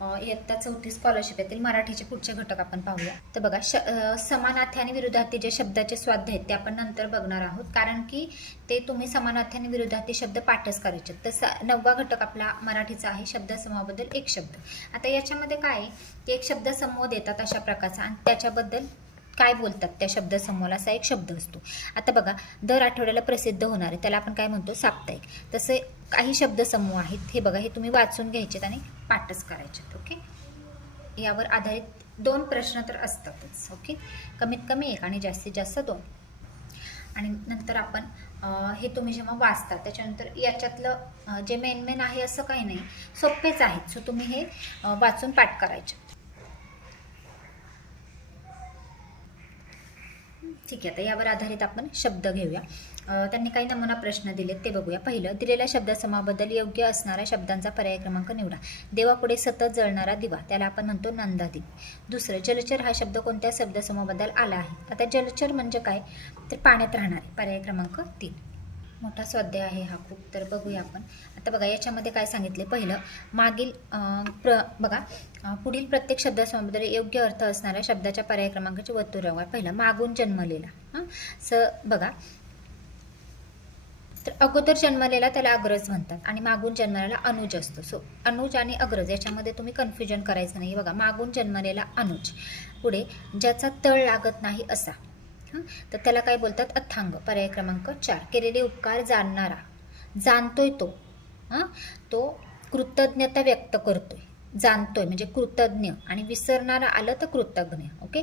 इयत्ता 4थी स्कॉलरशिप यातील मराठीचे पुढचे घटक आपण पाहूया. तर बघा, समानार्थी आणि विरुद्धार्थी जे शब्दाचे स्वाध्याय आहेत ते आपण नंतर बघणार आहोत, कारण की ते तुम्ही समानार्थी आणि विरुद्धार्थी शब्द पाठच करायचे. तर 9वा घटक आपला मराठीचा आहे शब्दसमूहाबद्दल एक शब्द. आता याच्यामध्ये काय आहे की एक शब्दसमूह देतात अशा प्रकारचा आणि त्याच्याबद्दल काय बोलतात त्या शब्दसमूहाला असा एक शब्द असतो. आता बघा, दर आठवड्याला प्रसिद्ध होणारे त्याला आपण काय म्हणतो, साप्ताहिक. तसे काही शब्दसमूह आहेत, हे बघा, हे तुम्ही वाचून घ्यायचेत आणि पाठच करायचेत. ओके, यावर आधारित 2 प्रश्न तर असतातच. ओके, कमीत कमी 1 आणि जास्तीत जास्त 2. आणि नंतर आपण हे तुम्ही जेव्हा वाचता त्याच्यानंतर याच्यातलं जे मेन आहे असं काही नाही, सोपेच आहेत. सो तुम्ही हे वाचून पाठ करायचे. ठीक आहे, आता यावर आधारित आपण शब्द घेऊया. त्यांनी काही नमुना प्रश्न दिलेत ते बघूया. पहिलं, दिलेल्या शब्दसमूहाबद्दल योग्य असणाऱ्या शब्दांचा पर्याय क्रमांक निवडा. देवापुढे सतत जळणारा दिवा, त्याला आपण म्हणतो नंदादीप. दुसरं, जलचर हा शब्द कोणत्या शब्दसमूहाबद्दल आला आहे. आता जलचर म्हणजे काय, तर पाण्यात राहणारे. पर्याय क्रमांक 3. मोठा स्वाध्याय आहे हा खूप, तर बघूया आपण. आता बघा, याच्यामध्ये काय सांगितले. पहिलं, मागील बघा, पुढील प्रत्येक शब्दसमूहाबद्दल योग्य अर्थ असणाऱ्या शब्दाच्या पर्याय क्रमांकाची वर्तुळावर. पहिला, मागून जन्मलेला. बघा, तर अगोदर जन्मलेला त्याला अग्रज म्हणतात आणि मागून जन्मलेला अनुज असतो. सो अनुज आणि अग्रज याच्यामध्ये तुम्ही कन्फ्युजन करायचं नाही. बघा, मागून जन्मलेला अनुज. पुढे, ज्याचा तळ लागत नाही असा, तर त्याला काय बोलतात, अथांग. पर्याय क्रमांक 4. केलेले उपकार जाणणारा, जाणतोय तो, तो कृतज्ञता व्यक्त करतोय. जाणतोय म्हणजे कृतज्ञ, आणि विसरणारा आलं तर कृतज्ञ. ओके.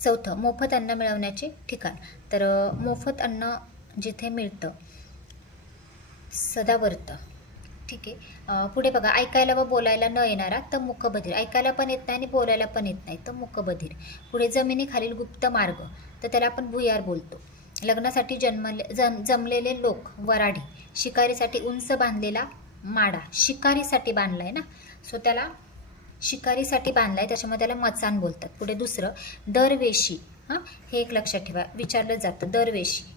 चौथं, मोफत अन्न मिळवण्याचे ठिकाण. तर मोफत अन्न जिथे मिळतं सदावर्त. ठीक आहे. पुढे बघा, ऐकायला व बोलायला न येणारा तर मूकबधीर. ऐकायला पण येत नाही आणि बोलायला पण येत नाही तर मूकबधीर. पुढे, जमिनीखालील गुप्त मार्ग, तर त्याला आपण भुयार बोलतो. लग्नासाठी जमलेले लोक वराडी. शिकारीसाठी उंच बांधलेला माडा. शिकारीसाठी बांधलाय ना, सो त्याला शिकारीसाठी बांधलाय, त्याच्यामध्ये त्याला मचाण बोलतात. पुढे दुसरं, दरवेशी. हे एक लक्षात ठेवा, विचारलं जातं दरवेशी.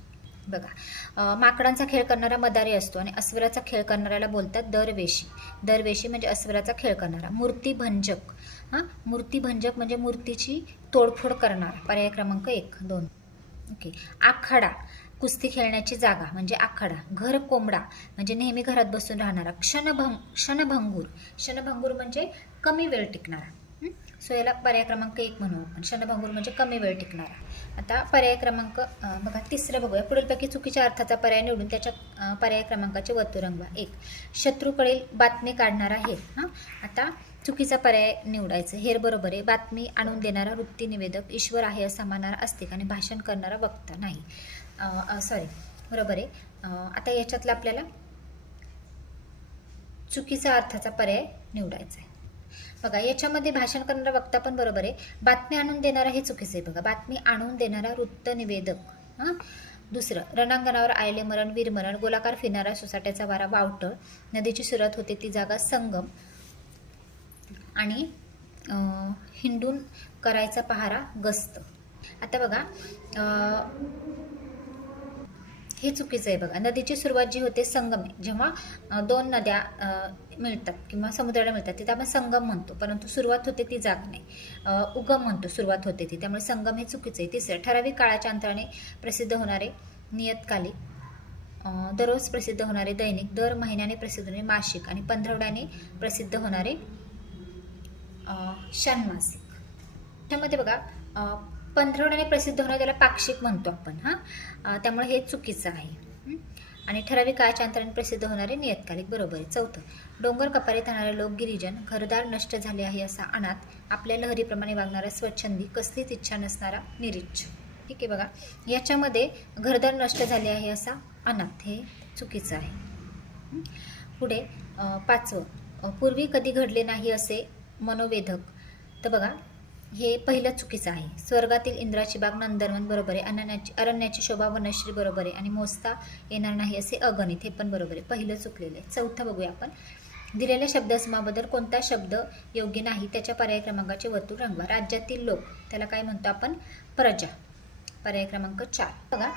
बघा, माकडांचा खेळ करणारा मदारी असतो आणि अस्वराचा खेळ करणाऱ्याला बोलतात दरवेशी. दरवेशी म्हणजे अस्वराचा खेळ करणारा. मूर्तिभंजक. मूर्तिभंजक म्हणजे मूर्तीची तोडफोड करणारा. पर्याय क्रमांक 1, 2. ओके. आखाडा, कुस्ती खेळण्याची जागा म्हणजे आखाडा. घर कोंबडा म्हणजे नेहमी घरात बसून राहणारा. क्षणभंगूर. क्षणभंगूर म्हणजे कमी वेळ टिकणारा. सो याला पर्याय क्रमांक 1 म्हणू आपण. क्षणभंगूर म्हणजे कमी वेळ टिकणारा. आता पर्याय क्रमांक बघा, तिसरं बघूया. पुढीलपैकी चुकीच्या अर्थाचा पर्याय निवडून त्याच्या पर्याय क्रमांकाचे वर्तुळ रंगवा. 1, शत्रूकडील बातमी काढणारा हेर. आता चुकीचा पर्याय निवडायचं. हेर बरोबर आहे. बातमी आणून देणारा वृत्ती निवेदक. ईश्वर आहे असा मानणारा आस्तिक आणि भाषण करणारा वक्ता. नाही, सॉरी, बरोबर आहे. आता याच्यातला आपल्याला चुकीचा अर्थाचा पर्याय निवडायचा आहे. बघा, याच्यामध्ये भाषण करणारा वक्ता पण बरोबर आहे. बातमी आणून देणारा हे चुकीचं आहे. बघा, बातमी आणून देणारा वृत्त निवेदक. दुसरं, रणांगणावर आयले मरण, वीरमरण. गोलाकार फिरणारा सोसाट्याचा वारा, वावटळ. नदीची सुरुवात होते ती जागा, संगम. आणि हिंडून करायचा पहारा, गस्त. आता बघा, हे चुकीचं आहे. बघा, नदीची सुरुवात जी होते संगम, जेव्हा 2 नद्या मिळतात किंवा समुद्राला मिळतात तिथे आपण संगम म्हणतो, परंतु सुरुवात होते ती जागा नाही, उगम म्हणतो, सुरुवात होते ती, त्यामुळे संगम हे चुकीचं आहे. तिसरं, ठराविक काळाच्या अंतराने प्रसिद्ध होणारे नियतकालिक. दररोज प्रसिद्ध होणारे दैनिक. दर महिन्याने प्रसिद्ध होणारे मासिक. आणि पंधरवड्याने प्रसिद्ध होणारे षान्मासिक. त्यामध्ये बघा, पंधरवड्याने प्रसिद्ध होणार त्याला पाक्षिक म्हणतो आपण. त्यामुळे हे चुकीचं आहे. आणि ठराविक काळाच्या अंतराने प्रसिद्ध होणारे नियतकालिक बरोबर आहे. चौथं, डोंगर कपारीत राहणारे लोक गिरिजन. घरदार नष्ट झाले आहे असा अनाथ. आपल्या लहरीप्रमाणे वागणारा स्वच्छंदी. कसलीच इच्छा नसणारा निरीच्छ. ठीक आहे. बघा, याच्यामध्ये घरदार नष्ट झाले आहे असा अनाथ हे चुकीचं आहे. पुढे 5वं, पूर्वी कधी घडले नाही असे मनोवेधक. तर बघा, हे पहिलं चुकीचं आहे. स्वर्गातील इंद्राची बाग, नंदनवन बरोबर आहे. अरण्याची शोभा, वनश्री बरोबर आहे. आणि मोजता येणार नाही असे अगणित, हे पण बरोबर आहे. पहिलं चुकलेलं आहे. चौथं बघूया आपण. दिलेल्या शब्दसमूहाबद्दल कोणता शब्द योग्य नाही त्याच्या पर्याय क्रमांकाचे वर्तुळ रंगवा. राज्यातील लोक, त्याला काय म्हणतो आपण, प्रजा. पर्याय क्रमांक 4. बघा,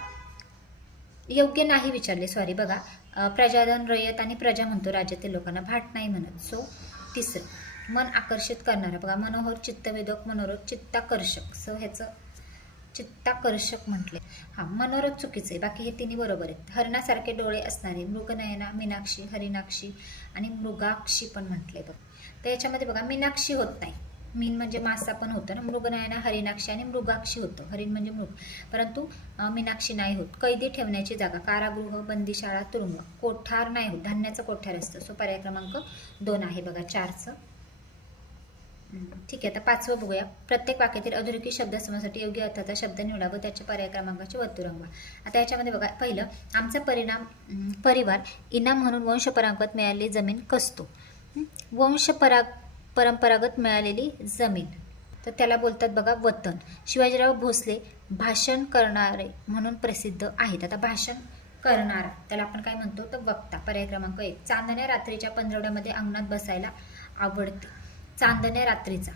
योग्य नाही विचारले, सॉरी. बघा, प्रजाधन, रयत आणि प्रजा म्हणतो राज्यातील लोकांना, भाट नाही म्हणत. सो तिसरं. मन आकर्षित करणारा बघा, मनोहर चित्तवेधक, मनोरथ चित्ताकर्षक. सो ह्याचं चित्ताकर्षक म्हटले. हां, मनोरथ चुकीचं आहे, बाकी हे तिन्ही बरोबर आहेत. हरणासारखे डोळे असणारे, मृगनयना, मीनाक्षी, हरिणाक्षी आणि मृगाक्षी पण म्हटले बघ. तर याच्यामध्ये बघा मीनाक्षी होत नाही. मीन म्हणजे मासा पण होतं ना, मृगनयना, हरिणाक्षी आणि मृगाक्षी होतं. हरिण म्हणजे मृग, परंतु मीनाक्षी नाही होत. कैदी ठेवण्याची जागा, कारागृह, बंदीशाळा, तुरुंग. कोठार नाही होत, धान्याचं कोठार असतं. सो पर्याय क्रमांक 2 आहे बघा 4चं. ठीक आहे, आता 5वं बघूया. प्रत्येक वाक्यातील अधोरेखित शब्दसमूहासाठी योग्य अर्थाचा शब्द निवडा व त्याच्या पर्याय क्रमांकाचे वर्तुळ रंगवा. आता याच्यामध्ये बघा, पहिलं, आमचा परिवार इनाम म्हणून वंशपरंपरागत मिळालेली जमीन कसतो. परंपरागत मिळालेली जमीन, तर त्याला बोलतात बघा वतन. शिवाजीराव भोसले भाषण करणारे म्हणून प्रसिद्ध आहेत. आता भाषण करणारा त्याला आपण काय म्हणतो, तर वक्ता. पर्याय क्रमांक 1. चांदण्या रात्रीच्या पंधरवड्यामध्ये अंगणात बसायला आवडते. चांदण्या रात्रीचा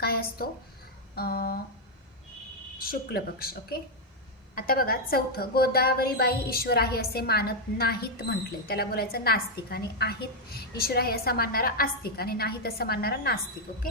काय असतो, शुक्ल पक्ष. ओके. आता बघा 4थं, गोदावरीबाई ईश्वर आहे असे मानत नाहीत म्हटले, त्याला बोलायचं नास्तिक. आणि आहेत ईश्वर आहे असा मानणारा आस्तिक आणि नाहीत असं मानणारा नास्तिक. ओके.